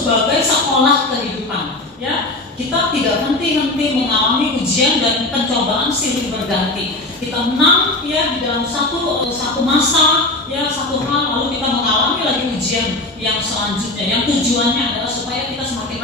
sebagai sekolah kehidupan. Ya, kita tidak henti-henti mengalami ujian dan pencobaan silih berganti. Kita menang ya di dalam satu masa ya satu hal, lalu kita mengalami lagi ujian yang selanjutnya. Yang tujuannya adalah supaya kita semakin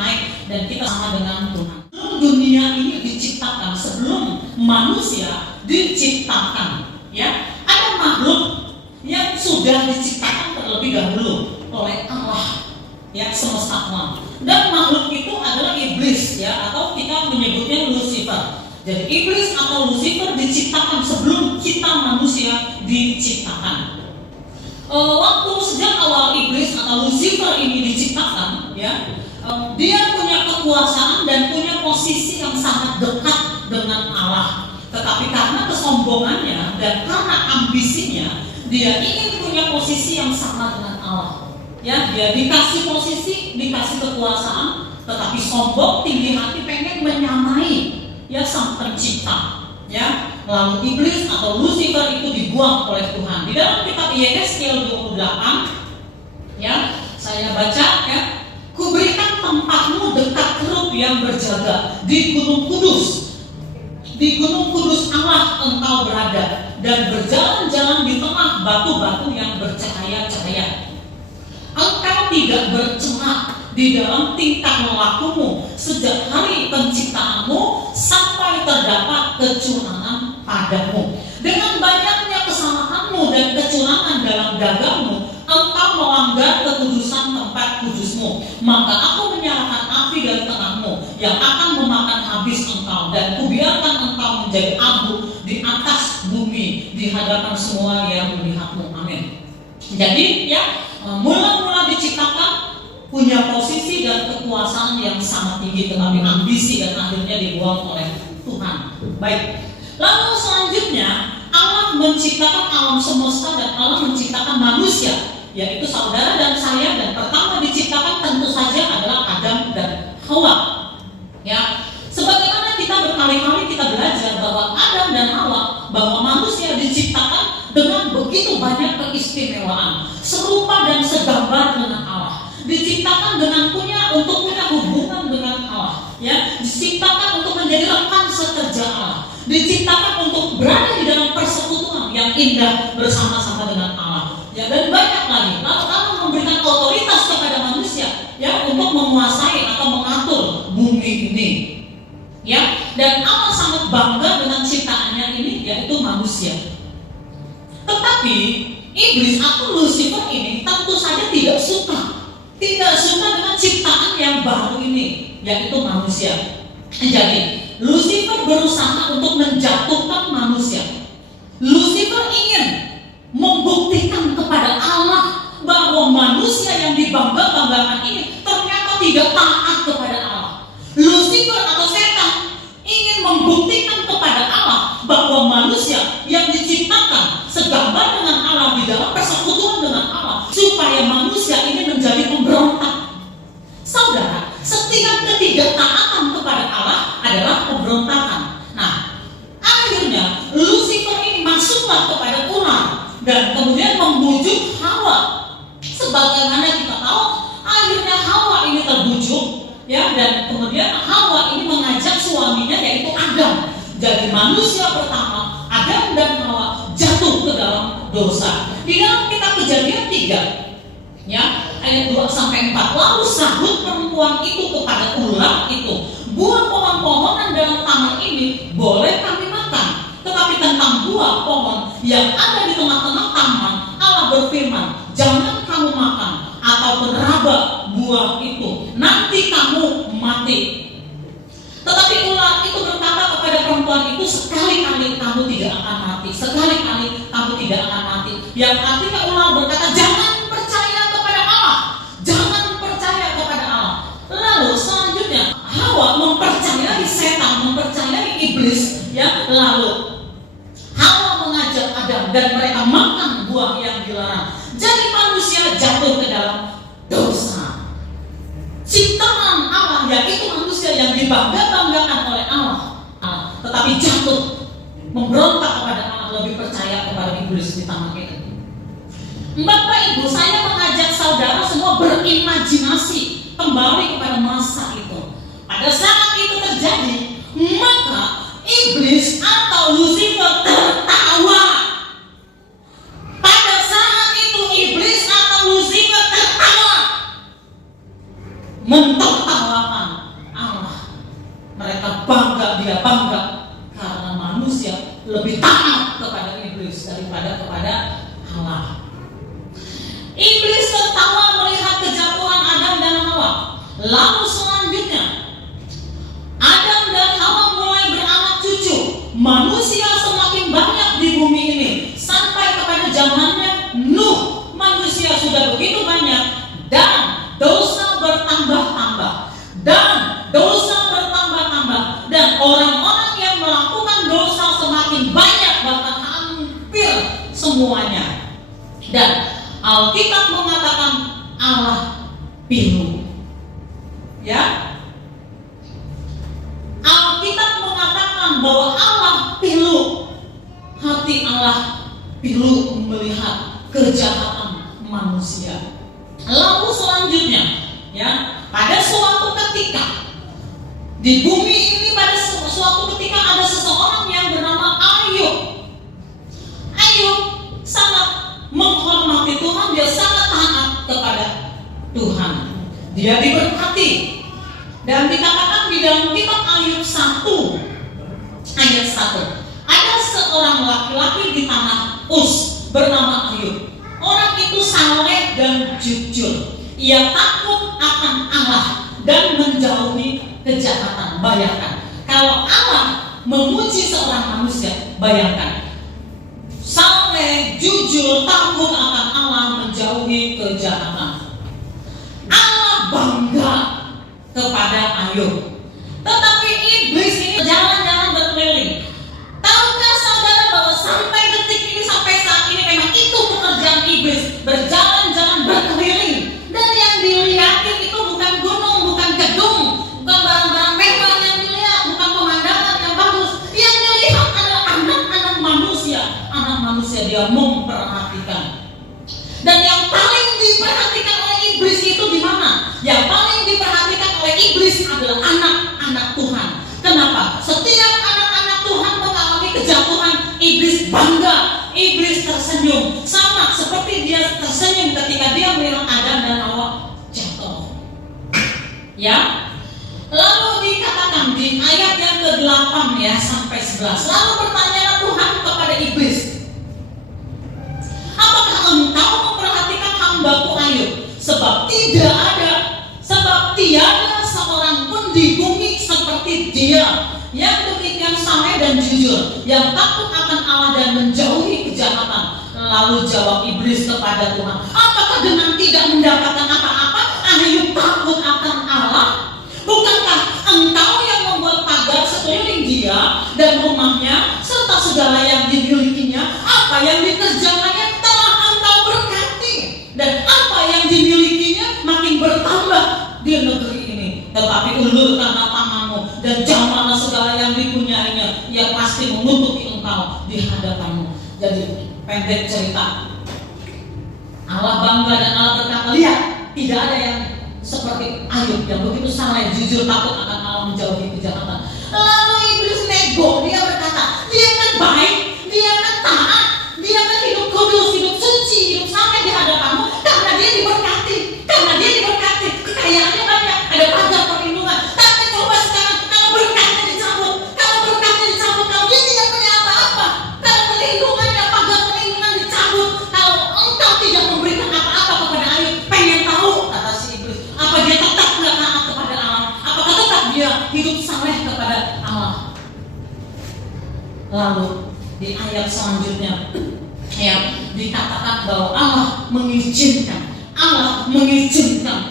naik dan kita sama dengan Tuhan. Dunia ini diciptakan sebelum manusia diciptakan. Ya, ada makhluk yang sudah diciptakan terlebih dahulu oleh Allah. Ya, semesta alam. Dan makhluk itu adalah iblis ya, atau kita menyebutnya Lucifer. Jadi iblis atau Lucifer diciptakan sebelum kita manusia diciptakan. Waktu sejak awal iblis atau Lucifer ini diciptakan ya, dia punya kekuasaan dan punya posisi yang sangat dekat dengan Allah. Tetapi karena kesombongannya dan karena ambisinya, dia ingin punya posisi yang sama dengan Allah. Ya, dia dikasih posisi, dikasih kekuasaan, tetapi sombong, tinggi hati, pengen menyamai ya sang pencipta. Ya, lalu iblis atau Lucifer itu dibuang oleh Tuhan. Di dalam kitab Yesaya 28 ya, saya baca ya, kuberikan tempatmu dekat kerub yang berjaga di Gunung Kudus. Di Gunung Kudus Allah engkau berada dan berjalan-jalan di tengah batu-batu yang bercahaya-cahaya. Engkau tidak bercemak di dalam tingkah lakumu sejak hari penciptaanmu sampai terdapat kecurangan padamu. Dengan banyaknya kesalahanmu dan kecurangan dalam dagangmu, engkau melanggar kekudusan tempat kudusmu. Maka aku menyalakan api dari tengahmu yang akan memakan habis engkau, dan kubiarkan engkau menjadi abu di atas bumi di hadapan semua yang melihatmu. Amin. Jadi ya, mula-mula diciptakan punya posisi dan kekuasaan yang sangat tinggi, tetapi ambisi dan akhirnya dibuang oleh Tuhan. Baik. Lalu selanjutnya Allah menciptakan alam semesta dan Allah menciptakan manusia, yaitu saudara dan saya, dan pertama diciptakan tentu saja adalah Adam dan Hawa. Ya, sebagaimana kita berkali-kali kita belajar bahwa Adam dan Hawa, bahwa manusia diciptakan dengan begitu banyak keistimewaan, serupa dan segambar dengan Allah. Diciptakan untuk punya hubungan dengan Allah, ya, diciptakan untuk menjadi rekan sekerja Allah, diciptakan untuk berada di dalam persekutuan yang indah bersama-sama dengan Allah, ya, dan banyak lagi. Lalu Allah memberikan otoritas kepada manusia, ya, untuk menguasai atau mengatur bumi ini, ya, dan Allah sangat bangga dengan ciptaannya ini, yaitu manusia. Tetapi iblis atau Lucifer ini tentu saja tidak suka dengan ciptaan yang baru ini, yaitu manusia. Jadi Lucifer berusaha untuk menjatuhkan manusia. Lucifer ingin membuktikan kepada Allah bahwa manusia yang dibangga-banggakan ini ternyata tidak taat kepada Allah. Lucifer atau setan ingin membuktikan kepada Allah bahwa manusia yang diciptakan segambar dengan Allah di dalam persekutuan dengan Allah, supaya manusia ini menjadi pemberontak. Saudara, setiap ketidaktaatan kepada Allah adalah pemberontakan. Nah, akhirnya Lucifer ini masuklah kepada ular dan kemudian membujuk Hawa. Sebagaimana kita tahu, akhirnya Hawa ini terbujuk, ya, dan kemudian Hawa ini mengajak suaminya yaitu Adam. Jadi manusia pertama, Adam dan Hawa, jatuh ke dalam dosa. Di dalam kitab Kejadian 3 ya, ayat 2-4, lalu sahut perempuan itu kepada ular itu, buah pohon-pohonan dalam taman ini boleh kami makan, tetapi tentang buah pohon yang ada di tengah-tengah taman, Allah berfirman, jangan kamu makan ataupun raba buah itu, nanti kamu mati. Tetapi ular itu berkata kepada perempuan itu, sekali-kali kamu tidak akan mati, sekali-kali kamu tidak akan mati. Yang artinya ular berkata, jangan percaya kepada Allah, jangan percaya kepada Allah. Lalu selanjutnya Hawa mempercayai setan, mempercayai iblis, ya. Lalu Hawa mengajak Adam dan mereka makan buah yang dilarang. Jadi manusia jatuh ke dalam dosa. Ciptaan Allah, yaitu manusia yang dibangga-banggakan oleh Allah, tetapi jatuh, memberontak kepada Allah, lebih percaya kepada iblis di taman itu. Bapak Ibu, saya mengajak saudara semua atau berimajinasi kembali kepada masa itu. Pada saat itu terjadi, maka iblis atau Lucifer tertawa. Pada saat itu iblis atau Lucifer tertawa, mentertawakan Allah. Mereka bangga, dia bangga karena manusia lebih taat kepada iblis daripada kepada Allah. Iblis tertawa melihat kejatuhan Adam dan Hawa. Lalu selanjutnya Adam dan Hawa mulai beranak cucu. Manusia semakin banyak di bumi ini sampai kepada zamannya Nuh. Manusia sudah begitu banyak dan dosa bertambah-tambah. Dan orang-orang yang melakukan dosa semakin banyak, bahkan hampir semuanya. Dan Alkitab mengatakan Allah pilu. Ya, Alkitab mengatakan bahwa Allah pilu. Hati Allah pilu melihat kejahatan manusia. Lalu selanjutnya, ya, pada suatu ketika di bumi ini, pada suatu ketika ada seseorang yang bernama Ayub. Ayub sangat menghormati Tuhan, dia sangat taat kepada Tuhan. Dia diberkati. Dan dikatakan di dalam kitab Ayub 1 ayat 1, ada seorang laki-laki di tanah Uz bernama Ayub. Orang itu saleh dan jujur. Ia takut akan Allah dan menjauhi kejahatan. Bayangkan, kalau Allah memuji seorang manusia, bayangkan, saleh, jujur, takut akan Allah, menjauhi kejahatan. Allah bangga kepada Ayub. Tetapi iblis ini jalan-jalan berkeliling. Tahukah saudara bahwa sampai detik ini, sampai saat ini memang itu pekerjaan iblis, berjalan-jalan berkeliling. Dan yang dilihatin itu bukan gunung, bukan gedung, bukan barang-barang mewah yang dilihat, bukan pemandangan yang bagus. Yang dilihat adalah anak-anak manusia. Anak manusia dia memperhatikan. Dan yang paling diperhatikan oleh iblis itu di mana? Yang paling diperhatikan oleh iblis adalah anak-anak Tuhan. Kenapa? Setiap anak-anak Tuhan mengalami kejatuhan, iblis bangga, iblis tersenyum. Sama seperti dia tersenyum ketika dia melihat Adam dan Hawa jatuh. Ya. Lalu dikatakan di ayat yang ke-8 ya sampai 11. Lalu bertanyalah Tuhan kepada iblis, apakah engkau memperhatikan hamba-Ku Ayub? Sebab tiada seorang pun di bumi seperti dia, yang demikian saleh dan jujur, yang takut akan Allah dan menjauhi kejahatan. Lalu jawab iblis kepada Tuhan, apakah dengan tidak mendapatkan apa-apa Ayub takut akan Allah? Bukankah engkau yang membuat pagar sekeliling dia dan rumahnya serta segala yang dimilikinya? Apa yang dikerjakannya telah engkau berkati, dan apa yang dimilikinya makin bertambah di negeri ini. Tetapi ulurkanlah tanganmu dan jamahlah segala yang dipunyainya, ia pasti menutupi engkau di hadapanmu. Jadi pendek cerita, Allah bangga dan Allah berkata, lihat, tidak ada yang seperti Ayub yang begitu saleh, jujur, takut akan Allah, menjauhi kejahatan. Lalu iblis nego, dia berkata, dia kan baik, dia kan taat, dia kan hidup kudus, hidup suci, hidup saleh di hadapanmu, karena dia diberkati, kekayaannya banyak, ada pagar perlindungan. Tapi coba sekarang, kalau berkatnya dicabut, kalau dia tidak punya apa-apa, kalau perlindungannya, pagar perlindungan dicabut, kalau engkau tidak memberikan apa-apa kepada Ayub, pengen tahu, kata si iblis, apa dia tetap tidak taat kepada Allah? Apakah tetap dia hidup saleh kepada Allah? Lalu di ayat selanjutnya ya dikatakan bahwa Allah mengizinkan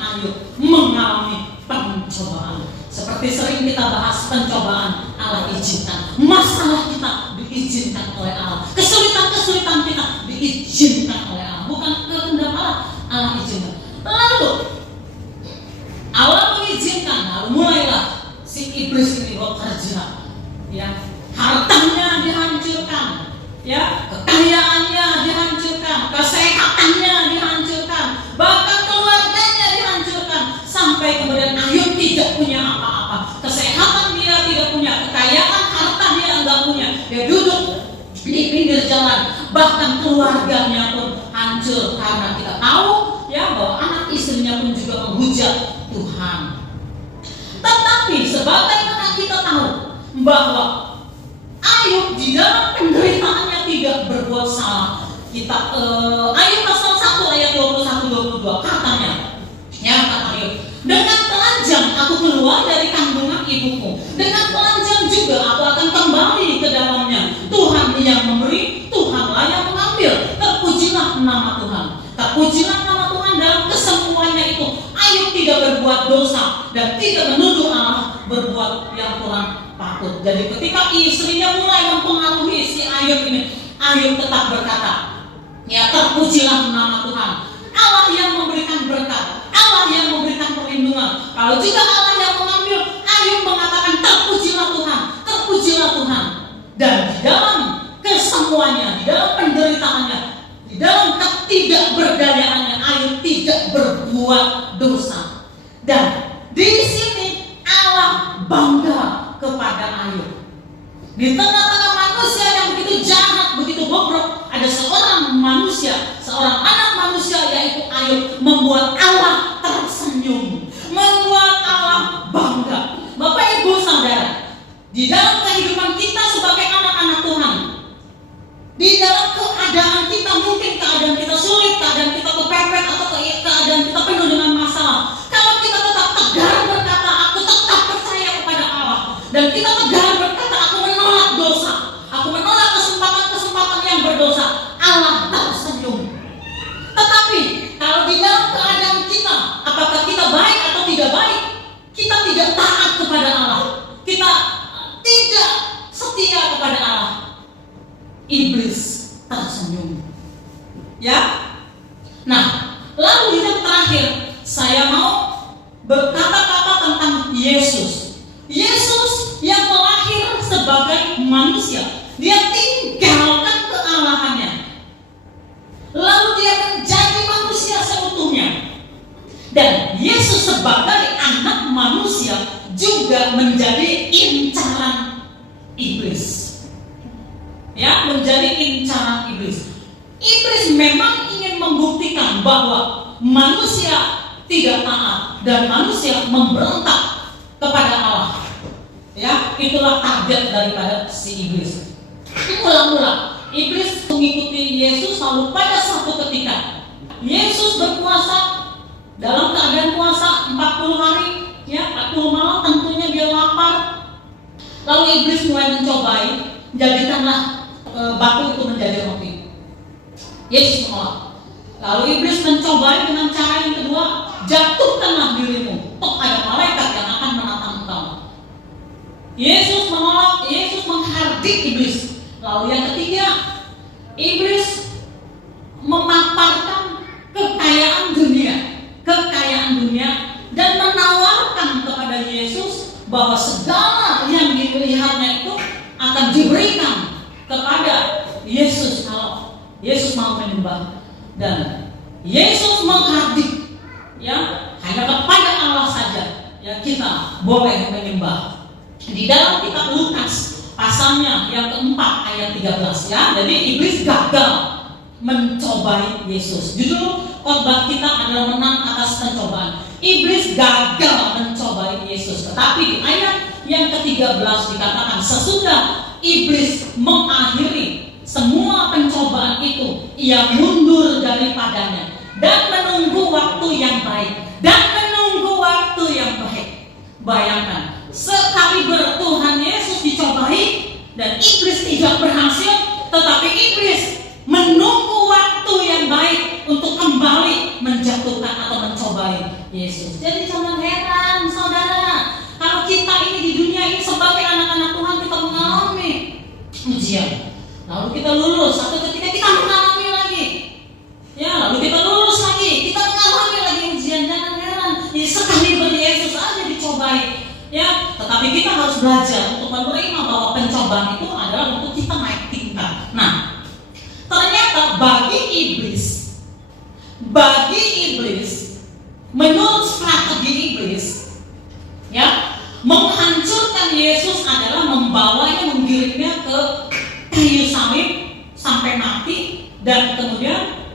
Ayub mengalami pencobaan. Seperti sering kita bahas, pencobaan Allah izinkan, masalah kita diizinkan oleh Allah, kesulitan kita diizinkan oleh Allah, bukan kehendak Allah izinkan. Lalu Allah mengizinkan, lalu mulailah si iblis ini bekerja, ya, hartanya dihancurkan, ya, kekayaannya dihancurkan, kesehatannya dihancurkan, bahkan keluarganya hancur karena kita tahu ya bahwa anak istrinya pun juga menghujat Tuhan. Tetapi sebagaimana kita tahu bahwa Ayub di dalam penderitaannya tidak berbuat salah. Kita Ayub pasal 1 ayat 21-22 katanya, ya kata Ayub, dengan telanjang aku keluar dari kandungan ibuku, dengan telanjang juga aku akan kembali ke dalamnya. Tuhan yang memberi, Tuhanlah yang mengambil. Terpujilah nama Tuhan, terpujilah nama Tuhan dalam kesemuanya itu. Ayub tidak berbuat dosa dan tidak menuduh Allah berbuat yang kurang patut. Jadi ketika istrinya mulai mempengaruhi si Ayub ini, Ayub tetap berkata, ya terpujilah nama Tuhan, Allah yang memberikan berkat, Allah yang memberikan perlindungan. Kalau juga Allah yang mengambil, Ayub mengatakan terpujilah Tuhan, terpujilah Tuhan. Dan di dalam kesemuanya, di dalam penderitaannya, di dalam ketidakberdayaannya, Ayub tidak berbuat dosa. Dan di sini Allah bangga kepada Ayub. Di tengah-tengah manusia yang begitu jahat, begitu bobrok, ada seorang manusia, seorang anak manusia yaitu Ayub, membuat Allah tersenyum, membuat Allah bangga. Bapak Ibu Saudara, di dalam kehidupan kita sebagai anak-anak Tuhan, di dalam keadaan kita, mungkin keadaan kita sulit, keadaan kita kepepet, atau keadaan kita penuh dengan masalah, kalau kita tetap tegar berkata, aku tetap percaya kepada Allah, dan kita tegar berkata, aku menolak dosa, aku menolak kesempatan-kesempatan yang berdosa, Allah tersenyum. Tetapi kalau di dalam keadaan kita, apakah kita baik atau tidak baik, kita tidak taat kepada Allah, kita tidak setia kepada Allah, iblis tersenyum. Ya. Nah, lalu yang terakhir, saya mau berkata-kata tentang Yesus. Yesus yang lahir sebagai manusia, dia tinggalkan kealahannya, lalu dia menjadi manusia seutuhnya. Dan Yesus sebagai anak manusia juga menjadi incaran iblis. Ya, menjadi incaran iblis. Iblis memang ingin membuktikan bahwa manusia tidak taat dan manusia memberontak kepada Allah. Ya, itulah target daripada si iblis. Mula-mula iblis mengikuti Yesus, lalu pada suatu ketika Yesus berpuasa, dalam keadaan puasa 40 hari, ya 40 malam, tentunya dia lapar. Lalu iblis mulai mencobai, jadikanlah batu itu menjadi roti. Yesus menolak. Lalu iblis mencobai dengan cara yang kedua, jatuhkanlah dirimu, toh ada malaikat yang akan menatang engkau. Yesus menolak, Yesus menghardik iblis. Lalu yang ketiga, iblis memaparkan kekayaan dunia dan menawarkan kepada Yesus bahwa segala yang dilihatnya itu akan diberikan kepada Yesus kalau Yesus mau menyembah. Dan Yesus menghardik, ya hanya kepada Allah saja ya kita boleh menyembah. Di dalam kitab Lukas pasalnya yang keempat ayat 13 ya, jadi iblis gagal mencobai Yesus. Judul khotbah kita adalah menang atas pencobaan. Iblis gagal mencobai Yesus. Tetapi di ayat yang ke-13 dikatakan sesudah iblis mengakhiri semua pencobaan itu, ia mundur daripadanya dan menunggu waktu yang baik. Bayangkan, sekaliber Tuhan Yesus dicobai dan iblis tidak berhasil, tetapi iblis menunggu waktu yang baik untuk kembali menjatuhkan atau mencobai Yesus. Jadi jangan heran saudara, kalau kita ini di dunia ini sebagai anak-anak Tuhan, kita mengalami ujian, lalu kita lulus, satu ketika kita mengalami lagi, ya lalu kita lulus lagi, kita mengalami lagi ujian. Jangan heran, sekali Yesus aja dicobai, ya. Tetapi kita harus belajar untuk menerima bahwa pencobaan itu adalah untuk kita naik tingkat. Nah, ternyata bagi iblis, menurut strategi iblis, ya, menghancurkan Yesus adalah membawanya, menggiringnya ke kayu salib sampai mati, dan kemudian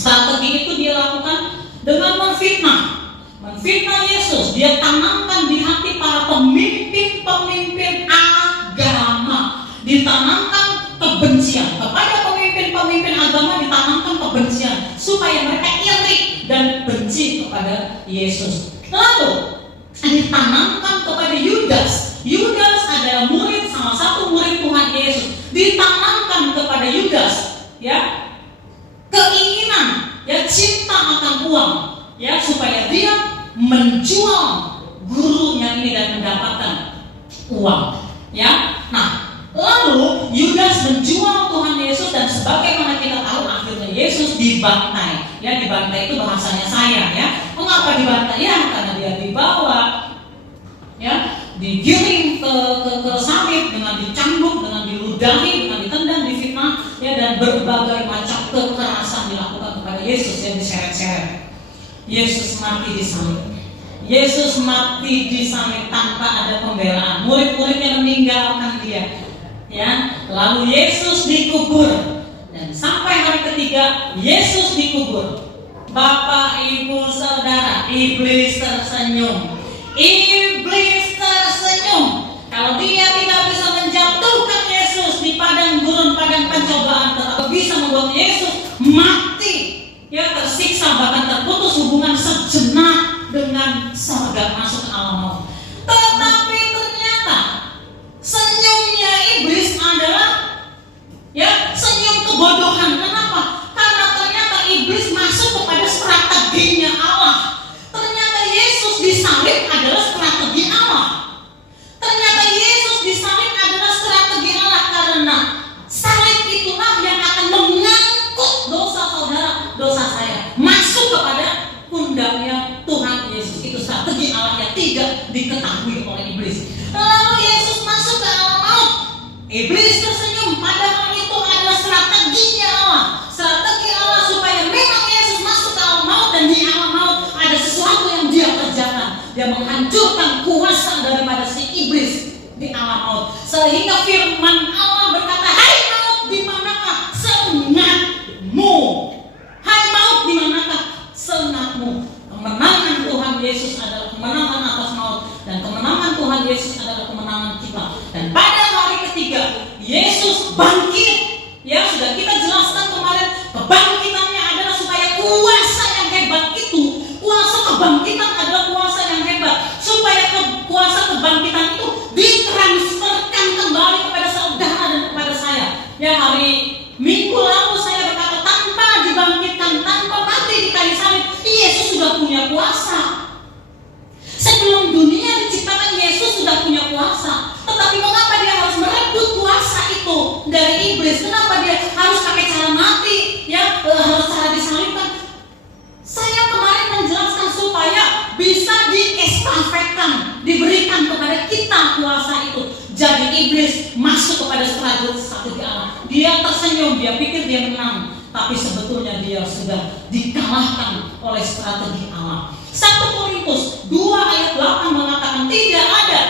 Strategi itu dia lakukan dengan menfitnah Yesus. Dia tanamkan di hati para pemimpin agama, ditanamkan kebencian kepada pemimpin agama, ditanamkan kebencian supaya mereka iri dan benci kepada Yesus. Lalu ditanamkan kepada Yudas. Yudas adalah salah satu murid Tuhan Yesus. Ditanamkan kepada Yudas, ya, keinginan, ya, cinta akan uang, ya, supaya dia menjual gurunya ini dan mendapatkan uang, ya. Nah, lalu Yudas menjual Tuhan Yesus dan sebagaimana kita tahu akhirnya Yesus dibantai. Ya, dibantai itu bahasanya sayang, ya. Mengapa dibantai? Ya, karena dia dibawa, ya, digiring ke salib dengan dicambuk, dengan diludahi, dengan ditendang, difitnah, ya, dan berbagai macam kekerasan dilakukan kepada Yesus yang diseret-seret. Yesus mati di salib. Yesus mati di salib tanpa ada pembelaan. Murid-muridnya meninggalkan dia, ya. Lalu Yesus dikubur dan sampai hari ketiga Yesus dikubur. Bapak, Ibu, Saudara, iblis tersenyum. Iblis tersenyum kalau dia tidak bisa menjatuhkan Yesus di padang gurun, padang pencobaan, tetapi bisa membuat Yesus mati, ya, tersiksa, bahkan terputus hubungan sejenak dengan surga, masuk ke alam maut. Tetapi ternyata senyumnya iblis adalah, ya, senyum kebodohan. Kenapa? Karena ternyata iblis masuk kepada strateginya Allah. Ternyata Yesus disalib adalah strategi Allah. Ternyata Yesus disalib adalah strategi Allah, karena salib itulah yang akan mengangkut dosa saudara, dosa saya, masuk kepada pundaknya Tuhan Yesus. Itu strategi Allah yang tidak diketahui oleh iblis. Lalu Yesus masuk ke alam maut. Iblis tersenyum, padahal itu adalah strateginya Allah. Strategi Allah supaya memang Yesus masuk ke alam maut, dan di alam maut ada sesuatu yang dia kerjakan. Dia menghancurkan kuasa daripada si iblis di alam maut. Sehingga firman Allah berkata, "Hai maut, di manakah sengatmu? Hai maut, di manakah sengatmu?" Kemenangan Tuhan Yesus adalah kemenangan atas maut, dan kemenangan Tuhan Yesus adalah kemenangan kita. Dan pada hari ketiga Yesus bangkit. Ya, sudah kita jelaskan kemarin, kebangkitannya adalah supaya kuasa yang hebat itu, kuasa kebangkitan adalah kuasa yang hebat, supaya kuasa kebangkitan itu ditransferkan kembali kepada saudara dan kepada saya. Ya, hari Minggu lalu saya berkata, tanpa dibangkitkan, tanpa mati di kayu salib, Yesus sudah punya kuasa. Sebelum dunia diciptakan, Yesus sudah punya kuasa. Tetapi mengapa dia harus merebut kuasa itu dari iblis? Kenapa dia harus pakai cara mati? Ya, harus cara disalibkan. Saya kemarin menjelaskan supaya bisa diestafetkan, diberikan kepada kita kuasa itu. Jadi iblis masuk kepada strategi Allah. Dia tersenyum, dia pikir dia menang, tapi sebetulnya dia sudah dikalahkan oleh strategi Allah. 1 Korintus 2 ayat 8 mengatakan, tidak ada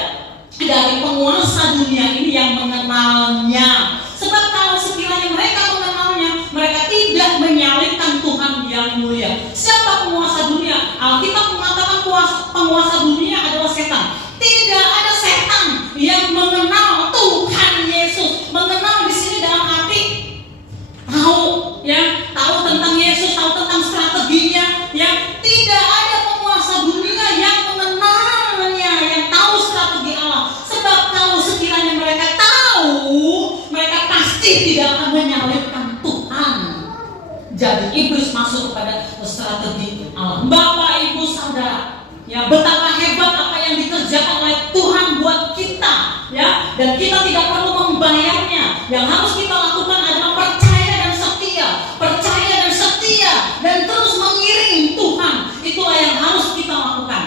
dari penguasa dunia ini yang mengenalnya. Sebab kalau sekiranya mereka mengenalnya, mereka tidak menyalibkan Tuhan yang mulia. Siapa penguasa dunia? Alkitab mengatakan penguasa dunia adalah setan. Tidak ada setan yang mengenal Tuhan Yesus. Mengenal di sini dalam arti tahu, ya, tahu tentang Yesus, tahu tentang strateginya, ya. Tidak ada penguasa dunia yang mengenalnya, yang tahu strategi Allah. Sebab kalau sekiranya mereka tahu, mereka pasti tidak akan menyalibkan Tuhan. Jadi iblis masuk kepada strategi Allah. Bapak, Ibu, Saudara, ya, betapa hebat apa yang dikerjakan oleh Tuhan buat kita, ya. Dan kita tidak perlu membayarnya. Yang harus kita lakukan adalah percaya dan setia, dan terus mengiring Tuhan. Itulah yang harus kita lakukan.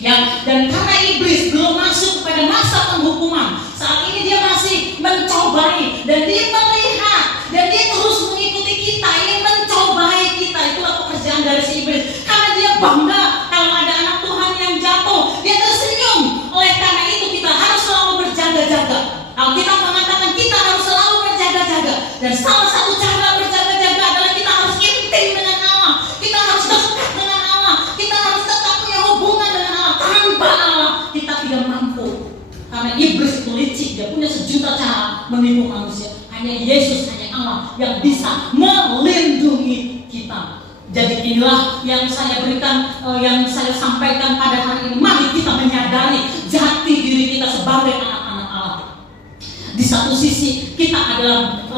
Ya, dan karena iblis belum masuk kepada masa penghukuman, saat ini dia masih mencobai, dan dia melihat, dan dia terus mengikuti kita, ingin mencobai kita. Itulah pekerjaan dari si iblis. Karena dia bangga kalau ada anak Tuhan yang jatuh, dia tersenyum. Oleh karena itu kita harus selalu berjaga-jaga. Alkitab mengatakan kita harus selalu berjaga-jaga. dia punya sejuta cara menipu manusia. Hanya Yesus, hanya Allah yang bisa melindungi kita. Jadi inilah yang saya berikan, yang saya sampaikan pada hari ini. Mari kita menyadari jati diri kita sebagai anak-anak Allah. Di satu sisi kita adalah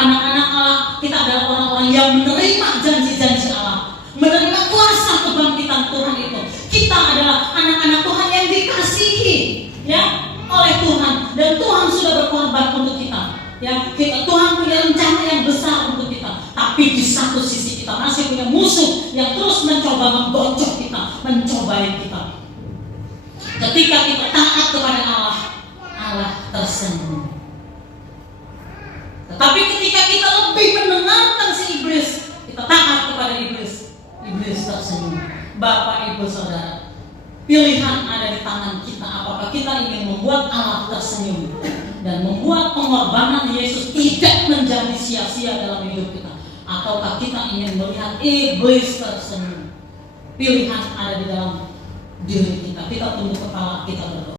anak-anak Allah, kita adalah orang-orang yang menerima janji-janji Allah, menerima kuasa kebangkitan Tuhan itu. Kita adalah anak-anak Tuhan yang dikasihi, ya, oleh Tuhan, dan Tuhan sudah berkorban untuk kita. Ya, Tuhan punya rencana yang besar untuk kita. Tapi di satu sisi kita masih punya musuh yang terus mencoba membocok kita, mencobai kita. Ketika kita taat kepada Allah, Allah tersenyum. Tetapi ketika kita lebih mendengarkan si iblis, kita taat kepada iblis, iblis tersenyum. Bapak, Ibu, Saudara, pilihan ada di tangan kita. Apakah kita ingin membuat Allah tersenyum dan membuat pengorbanan Yesus tidak menjadi sia-sia dalam hidup kita, ataukah kita ingin melihat iblis tersenyum? Pilihan ada di dalam diri kita. Kita tunduk kepala, kita berdoa.